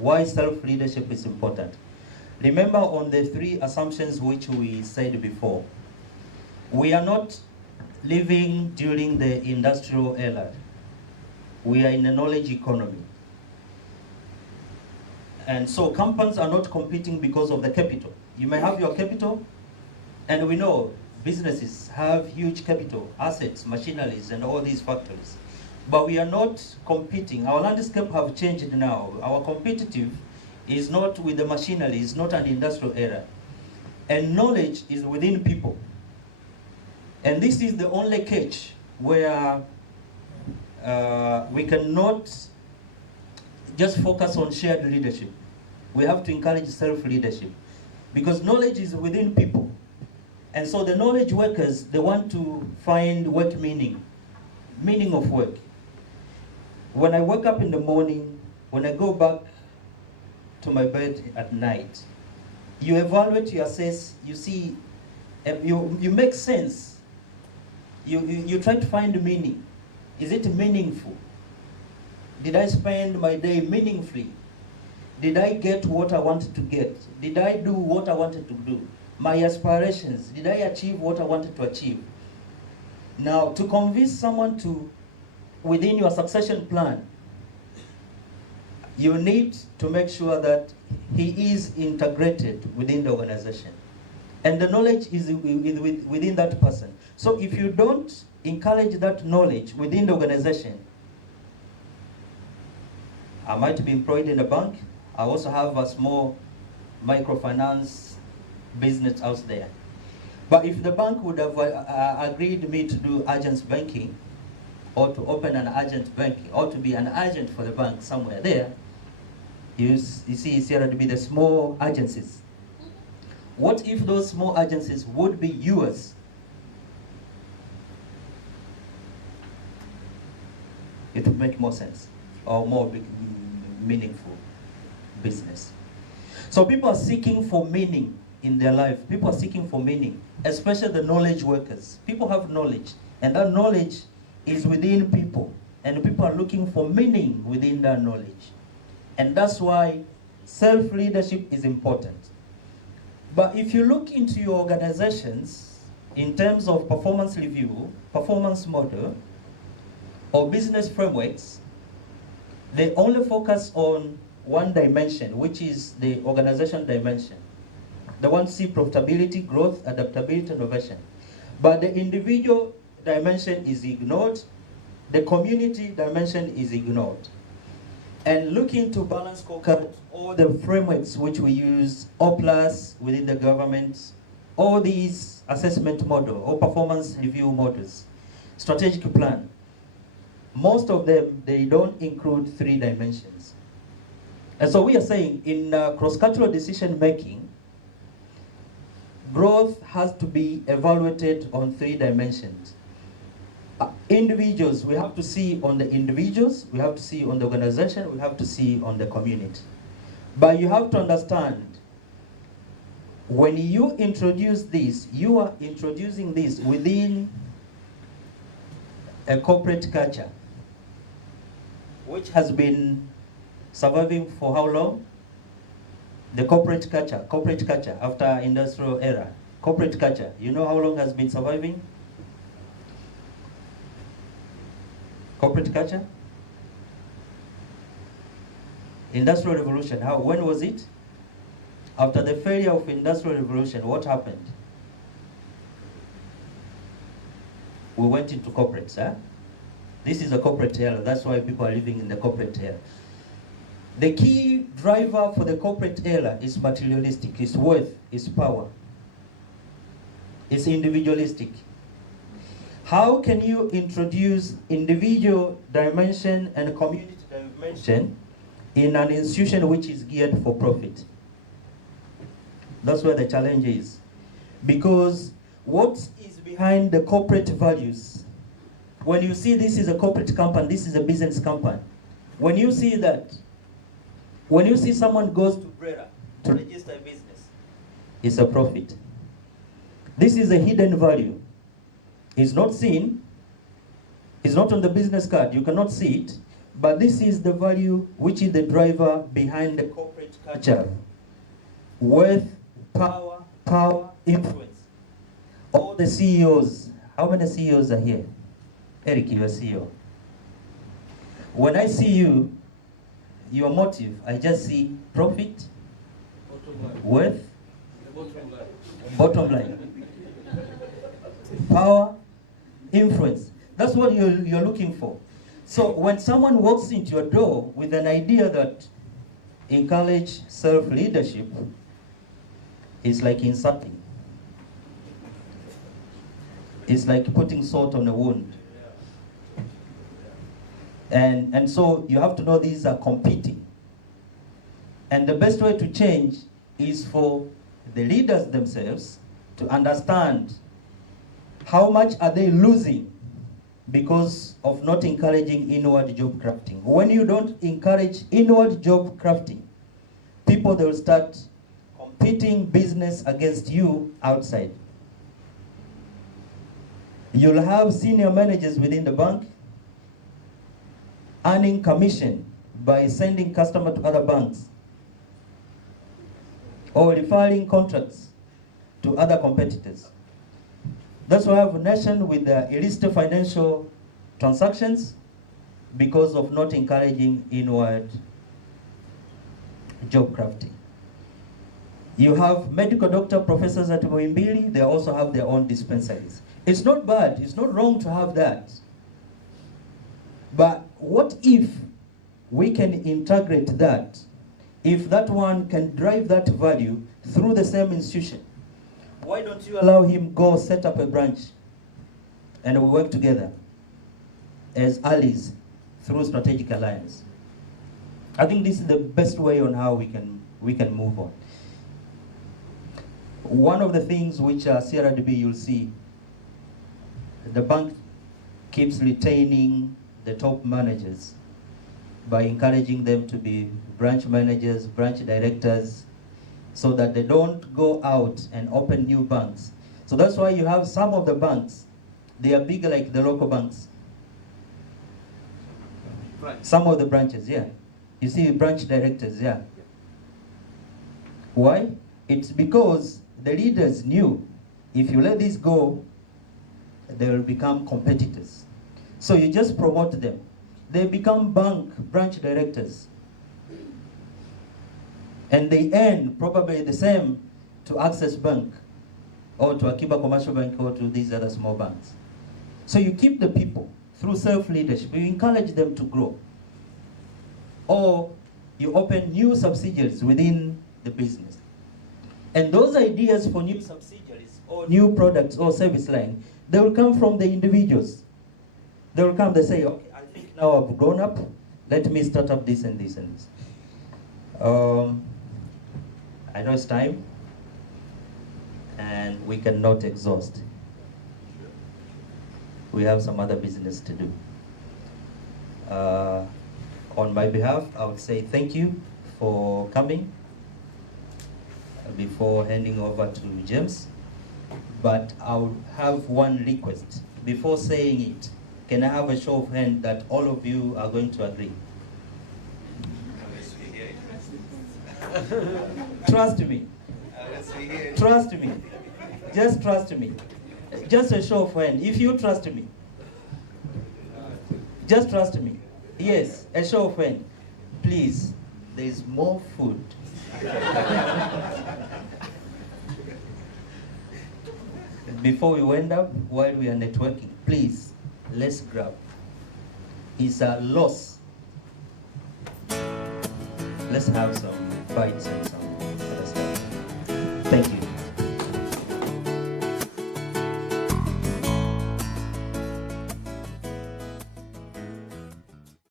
why self-leadership is important. Remember on the 3 assumptions which we said before. We are not living during the industrial era. We are in a knowledge economy. And so companies are not competing because of the capital. You may have your capital, and we know businesses have huge capital, assets, machineries, and all these factories. But we are not competing. Our landscape have changed now. Our competitive is not with the machinery, it's not an industrial era. And knowledge is within people. And this is the only catch where we cannot just focus on shared leadership. We have to encourage self-leadership, because knowledge is within people. And so the knowledge workers, they want to find work meaning of work. When I wake up in the morning, when I go back to my bed at night, you evaluate, you assess, you see, you make sense. You try to find meaning. Is it meaningful? Did I spend my day meaningfully? Did I get what I wanted to get? Did I do what I wanted to do? My aspirations, did I achieve what I wanted to achieve? Now, to convince someone to, within your succession plan, you need to make sure that he is integrated within the organization. And the knowledge is within that person. So if you don't encourage that knowledge within the organization, I might be employed in a bank. I also have a small microfinance business out there. But if the bank would have agreed me to do agents banking, or to open an agent banking, or to be an agent for the bank somewhere there, you see it's here to be the small agencies. What if those small agencies would be yours? It would make more sense, or more meaningful business. So people are seeking for meaning in their life. People are seeking for meaning, especially the knowledge workers. People have knowledge, and that knowledge is within people, and people are looking for meaning within that knowledge. And that's why self-leadership is important. But if you look into your organizations in terms of performance review, performance model, or business frameworks, they only focus on one dimension, which is the organization dimension. They want to see profitability, growth, adaptability, innovation. But the individual dimension is ignored. The community dimension is ignored. And looking to balance scorecard, all the frameworks which we use, O+ within the government, all these assessment model or performance review models, strategic plan, most of them, they don't include 3 dimensions. And so we are saying in cross-cultural decision making, growth has to be evaluated on 3 dimensions. Individuals, we have to see on the individuals, we have to see on the organization, we have to see on the community. But you have to understand, when you introduce this, you are introducing this within a corporate culture, which has been surviving for how long? The corporate culture after industrial era. Corporate culture, you know how long has been surviving? Corporate culture? Industrial revolution, when was it? After the failure of industrial revolution, what happened? We went into corporates, huh? This is a corporate era, that's why people are living in the corporate era. The key driver for the corporate era is materialistic, is worth, is power. It's individualistic. How can you introduce individual dimension and community dimension in an institution which is geared for profit? That's where the challenge is. Because what is behind the corporate values? When you see this is a corporate company, this is a business company, when you see that, when you see someone goes to BRELA to register a business, it's a profit. This is a hidden value. It's not seen, it's not on the business card, you cannot see it, But this is the value which is the driver behind the corporate culture. Wealth, power, influence. All the CEOs, how many CEOs are here? Eric, you are CEO. When I see you, your motive, I just see profit, wealth, bottom line, power, influence. That's what you're looking for. So when someone walks into your door with an idea that encourage self-leadership, it's like insulting. It's like putting salt on a wound. And so you have to know these are competing. And the best way to change is for the leaders themselves to understand how much are they losing because of not encouraging inward job crafting. When you don't encourage inward job crafting, people, they will start competing business against you outside. You'll have senior managers within the bank earning commission by sending customers to other banks or referring contracts to other competitors. That's why I have a nation with illicit financial transactions because of not encouraging inward job crafting. You have medical doctor professors at Muhimbili, they also have their own dispensaries. It's not bad, it's not wrong to have that. But what if we can integrate that? If that one can drive that value through the same institution, why don't you allow him go set up a branch and we work together as allies through strategic alliance? I think this is the best way on how we can move on. One of the things which CRDB, you'll see, the bank keeps retaining the top managers by encouraging them to be branch managers, branch directors, so that they don't go out and open new banks. So that's why you have some of the banks, they are bigger like the local banks. Right. Some of the branches, yeah. You see branch directors, yeah. Why? It's because the leaders knew if you let this go, they will become competitors. So you just promote them. They become branch directors. And they earn probably the same to Access Bank or to Akiba Commercial Bank or to these other small banks. So you keep the people through self-leadership. You encourage them to grow. Or you open new subsidiaries within the business. And those ideas for new subsidiaries or new products or service line, they will come from the individuals. They will come, they say, okay, I think now I've grown up, let me start up this and this and this. I know it's time, and we cannot exhaust. We have some other business to do. On my behalf, I would say thank you for coming before handing over to James. But I'll have one request. Before saying it, can I have a show of hands that all of you are going to agree? Trust me. Trust me. Just trust me. Just a show of hands. If you trust me. Just trust me. Yes, a show of hands. Please, there is more food. Before we wind up, while we are networking, please, let's grab. It's a loss. Let's have some bites and some other stuff. Thank you.